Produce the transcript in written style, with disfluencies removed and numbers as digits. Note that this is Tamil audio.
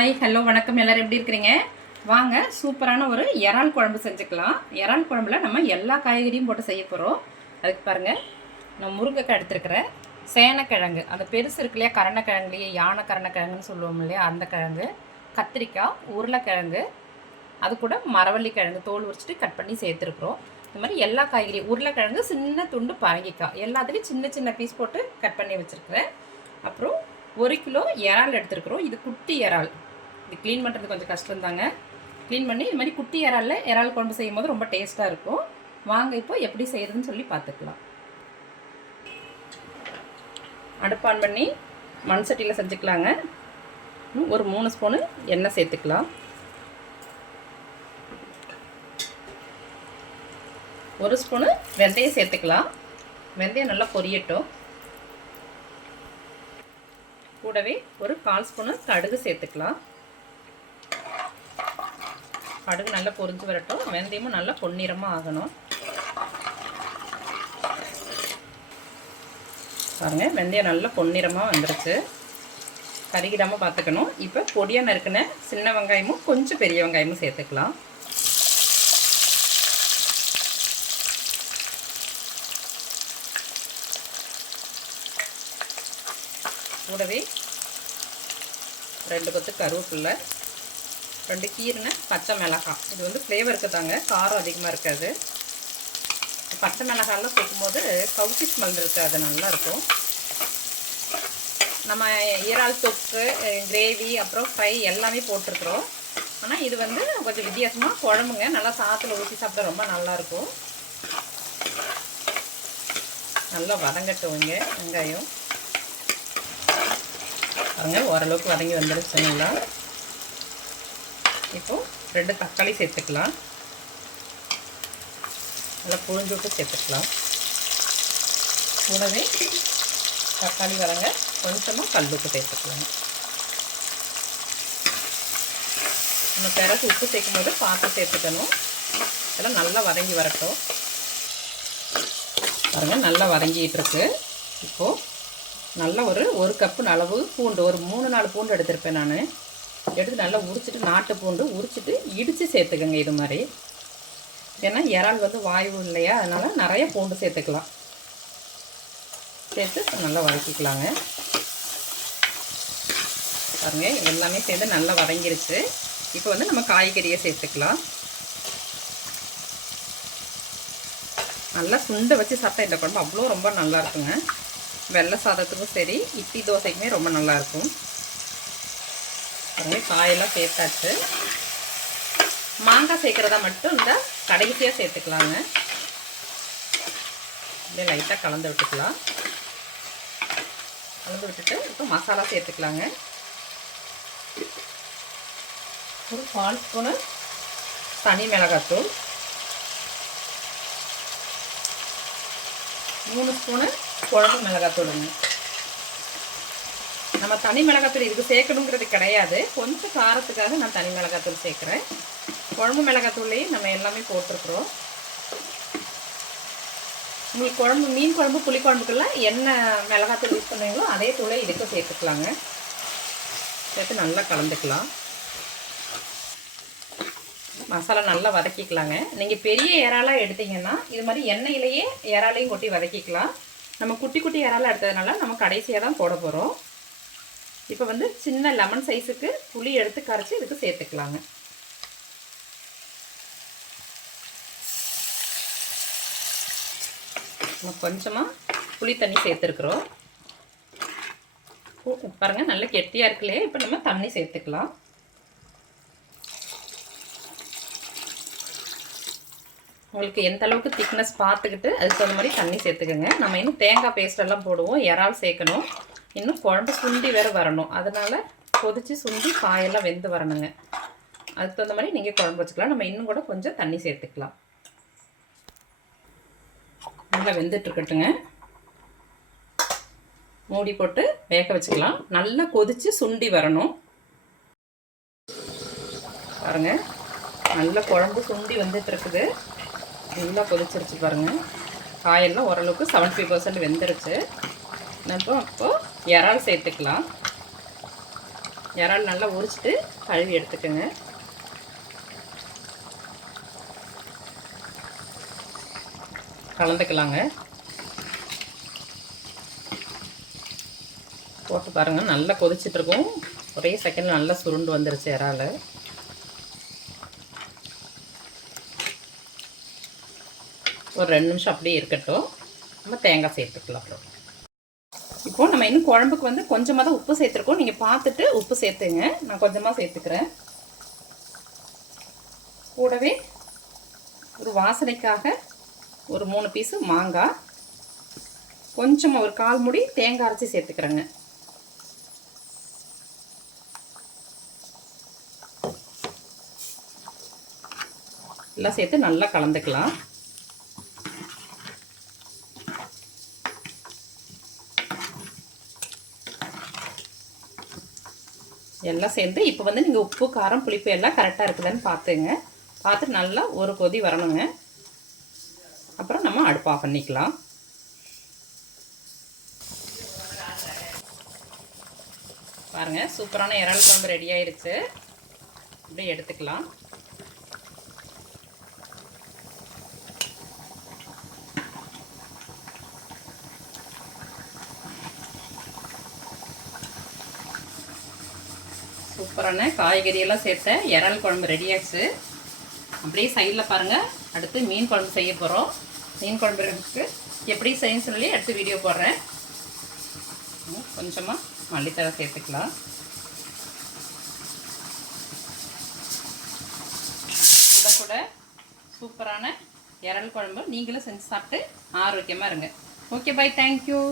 ஹாய் ஹலோ வணக்கம். எல்லோரும் எப்படி இருக்கிறீங்க? வாங்க சூப்பரான ஒரு இறால் குழம்பு செஞ்சுக்கலாம். இறால் குழம்புல நம்ம எல்லா காய்கறியும் போட்டு செய்ய போகிறோம். அதுக்கு பாருங்கள், நான் முருங்கைக்காய் எடுத்துருக்கிறேன், சேனக்கிழங்கு, அந்த பெருசு இருக்கு இல்லையா, கருணக்கிழங்குலையே யானை கருணக்கிழங்குன்னு சொல்லுவோம் இல்லையா, அந்த கிழங்கு, கத்திரிக்காய், உருளைக்கிழங்கு, அது கூட மரவள்ளி கிழங்கு தோல் உரிச்சிட்டு கட் பண்ணி சேர்த்துருக்குறோம். இந்த மாதிரி எல்லா காய்கறியும், உருளைக்கிழங்கு சின்ன துண்டு பரங்கிக்காய், எல்லாத்துலேயும் சின்ன சின்ன பீஸ் போட்டு கட் பண்ணி வச்சுருக்கிறேன். அப்புறம் 1 கிலோ இறால் எடுத்துருக்குறோம். இது குட்டி இறால். இது க்ளீன் பண்ணுறது கொஞ்சம் கஷ்டம் தாங்க. க்ளீன் பண்ணி இது மாதிரி குட்டி இறாலில் இறால் குழம்பு செய்யும் போது ரொம்ப டேஸ்ட்டாக இருக்கும். வாங்க இப்போ எப்படி செய்கிறதுன்னு சொல்லி பார்த்துக்கலாம். அடுப்பு ஆன் பண்ணி மண் சட்டியில் செஞ்சுக்கலாங்க. ஒரு 3 ஸ்பூனு எண்ணெய் சேர்த்துக்கலாம். 1 ஸ்பூனு வெந்தயம் சேர்த்துக்கலாம். வெந்தயம் நல்லா பொரியட்டும். கூடவே ஒரு 1/4 ஸ்பூனு கடுகு சேர்த்துக்கலாம். கடுகு நல்லா பொரிஞ்சு வரட்டும். வெந்தயமும் நல்லா பொன்னிறமாக ஆகணும். பாருங்க, வெந்தயம் நல்லா பொன்னிறமாக வந்துருச்சு. கருகிடாமல் பார்த்துக்கணும். இப்போ பொடியாக நறுக்கின சின்ன வெங்காயமும் கொஞ்சம் பெரிய வெங்காயமும் சேர்த்துக்கலாம். கூடவே 2 கொத்து கருவேப்பிலை, 2 கீரின பச்சை மிளகாய். இது வந்து ஃப்ளேவருக்கு தாங்க, காரம் அதிகமாக இருக்காது. பச்சை மிளகாயெல்லாம் சேர்க்கும்போது கவுச்சி ஸ்மெல் இருக்காது, நல்லாயிருக்கும். நம்ம இறால் தொக்கு, கிரேவி, அப்புறம் ஃப்ரை எல்லாமே போட்டிருக்குறோம். ஆனால் இது வந்து கொஞ்சம் வித்தியாசமாக குழம்புங்க, நல்லா சாத்தில் ஊற்றி சாப்பிட ரொம்ப நல்லாயிருக்கும். நல்லா வதங்கட்டுவங்க வெங்காயம். பாருங்க, ஓரளவுக்கு வதங்கி வந்துருச்சுங்களா. இப்போது 2 தக்காளி சேர்த்துக்கலாம். நல்லா புழிஞ்சு விட்டு சேர்த்துக்கலாம். கூடவே தக்காளி வதங்க கொஞ்சமாக கல்லுப்பு சேர்த்துக்கலாம். நம்ம பிறகு உப்பு சேர்க்கும் போது பார்த்து சேர்த்துக்கணும். இதெல்லாம் நல்லா வதங்கி வரட்டும். பாருங்கள், நல்லா வதங்கிட்டு இருக்கு. இப்போது நல்லா ஒரு கப்பு அளவு பூண்டு, ஒரு 3-4 பூண்டு எடுத்திருப்பேன் நான். எடுத்து நல்லா உரிச்சிட்டு, நாட்டு பூண்டு உரிச்சிட்டு இடித்து சேர்த்துக்கங்க. இது மாதிரி, ஏன்னா இறால் வந்து வாய்வு இல்லையா, அதனால் நிறைய பூண்டு சேர்த்துக்கலாம். சேர்த்து நல்லா வதக்கிக்கலாங்க. பாருங்கள், எல்லாமே சேர்ந்து நல்லா வதங்கிருச்சு. இப்போ வந்து நம்ம காய்கறியை சேர்த்துக்கலாம். நல்லா சுண்டை வச்சு சாப்பிட்டா இந்த குழம்பு அவ்வளோ ரொம்ப நல்லா இருக்குங்க. வெள்ளை சாதத்துக்கும் சரி, இட்லி தோசைக்குமே ரொம்ப நல்லாயிருக்கும். காயெல்லாம் சேர்த்தாச்சு. மாங்காய் சேர்க்குறதா மட்டும் இந்த கடைசியாக சேர்த்துக்கலாங்க. அப்படியே லைட்டாக கலந்து விட்டுக்கலாம். கலந்து விட்டுட்டு இப்போ மசாலா சேர்த்துக்கலாங்க. ஒரு 1/4 ஸ்பூனு தனி மிளகாத்தூள், 3 ஸ்பூனு குழம்பு மிளகாத்தூளுங்க. நம்ம தனி மிளகாத்தூள் இதுக்கு சேர்க்கணுங்கிறது கிடையாது, கொஞ்சம் காரத்துக்காக நான் தனி மிளகாத்தூள் சேர்க்குறேன். குழம்பு மிளகாத்தூள்லேயே நம்ம எல்லாமே போட்டிருக்குறோம். உங்களுக்கு குழம்பு, மீன் குழம்பு, புளி குழம்புக்கெல்லாம் என்ன மிளகாத்தூள் யூஸ் பண்ணுவீங்களோ அதே தூளை இதுக்கும் சேர்த்துக்கலாங்க. சேர்த்து நல்லா கலந்துக்கலாம். மசாலா நல்லா வதக்கிக்கலாங்க. நீங்கள் பெரிய இறாலாக எடுத்தீங்கன்னா இது மாதிரி எண்ணெயிலேயே இறாலையும் கொட்டி வதக்கிக்கலாம். நம்ம குட்டி குட்டி இறாலாக எடுத்ததுனால நம்ம கடைசியாக தான் போட போகிறோம். இப்போ வந்து சின்ன லெமன் சைஸுக்கு புளி எடுத்து கரைச்சி இதுக்கு சேர்த்துக்கலாங்க. நம்ம கொஞ்சமாக புளி தண்ணி சேர்த்துருக்குறோம். பாருங்கள், நல்லா கெட்டியாக இருக்குல்லையே. இப்போ நம்ம தண்ணி சேர்த்துக்கலாம். உங்களுக்கு எந்த அளவுக்கு திக்னஸ் பார்த்துக்கிட்டு அதுக்கு தகுந்த மாதிரி தண்ணி சேர்த்துக்கோங்க. நம்ம இன்னும் தேங்காய் பேஸ்டெல்லாம் போடுவோம், இறால் சேர்க்கணும், இன்னும் குழம்பு சுண்டி வேறு வரணும். அதனால் கொதித்து சுண்டி காயெல்லாம் வெந்து வரணுங்க. அதுக்கு தகுந்த மாதிரி நீங்கள் குழம்பு வச்சுக்கலாம். நம்ம இன்னும் கூட கொஞ்சம் தண்ணி சேர்த்துக்கலாம். நல்லா வெந்துட்டுருக்கட்டுங்க. மூடி போட்டு வேக வச்சுக்கலாம். நல்லா கொதித்து சுண்டி வரணும். பாருங்கள், நல்லா குழம்பு சுண்டி வந்துட்டுருக்குது. நல்லா கொதிச்சிருச்சு பாருங்கள். காயெல்லாம் ஓரளவுக்கு 75% வெந்துருச்சு. நம்ம இப்போது இறால் சேர்த்துக்கலாம். இறால் நல்லா உரிச்சிட்டு கழுவி எடுத்துக்கோங்க. கலந்துக்கலாங்க. போட்டு பாருங்கள், நல்லா கொதிச்சிட்ருக்கும். ஒரே செகண்டில் நல்லா சுருண்டு வந்துருச்சு இறால். ஒரு 2 நிமிஷம் அப்படியே இருக்கட்டும். நம்ம தேங்காய் சேர்த்துக்கலாம். அப்புறம் இப்போது நம்ம இன்னும் குழம்புக்கு வந்து கொஞ்சமாக தான் உப்பு சேர்த்துருக்கோம். நீங்கள் பார்த்துட்டு உப்பு சேர்த்துங்க. நான் கொஞ்சமாக சேர்த்துக்கிறேன். கூடவே ஒரு வாசனைக்காக ஒரு 3 பீஸு மாங்காய், கொஞ்சமாக ஒரு 1/4 மூடி தேங்காய் அரைச்சி சேர்த்துக்கிறேங்க. எல்லாம் சேர்த்து நல்லா கலந்துக்கலாம். எல்லாம் சேர்ந்து இப்போ வந்து நீங்கள் உப்பு, காரம், புளிப்பு எல்லாம் கரெக்டாக இருக்குதுன்னு பார்த்துங்க. பார்த்துட்டு நல்லா ஒரு கொதி வரணுங்க. அப்புறம் நம்ம அடுப்பு ஆஃப் பண்ணிக்கலாம். பாருங்கள், சூப்பரான இறால் குழம்பு ரெடி ஆயிடுச்சு. அப்படியே எடுத்துக்கலாம். சூப்பரான காய்கறியெல்லாம் சேர்த்த இறால் குழம்பு ரெடி ஆச்சு. அப்படியே சைடில் பாருங்கள், அடுத்து மீன் குழம்பு செய்ய போகிறோம். மீன் குழம்புக்கு எப்படி செய்யணும்னு சொல்லி அடுத்து வீடியோ போடுறேன். கொஞ்சமாக மல்லித்தழை சேர்த்துக்கலாம். இதை கூட சூப்பரான இறால் குழம்பு நீங்களும் செஞ்சு சாப்பிட்டு ஆரோக்கியமாக இருங்க. Okay, bye, thank you.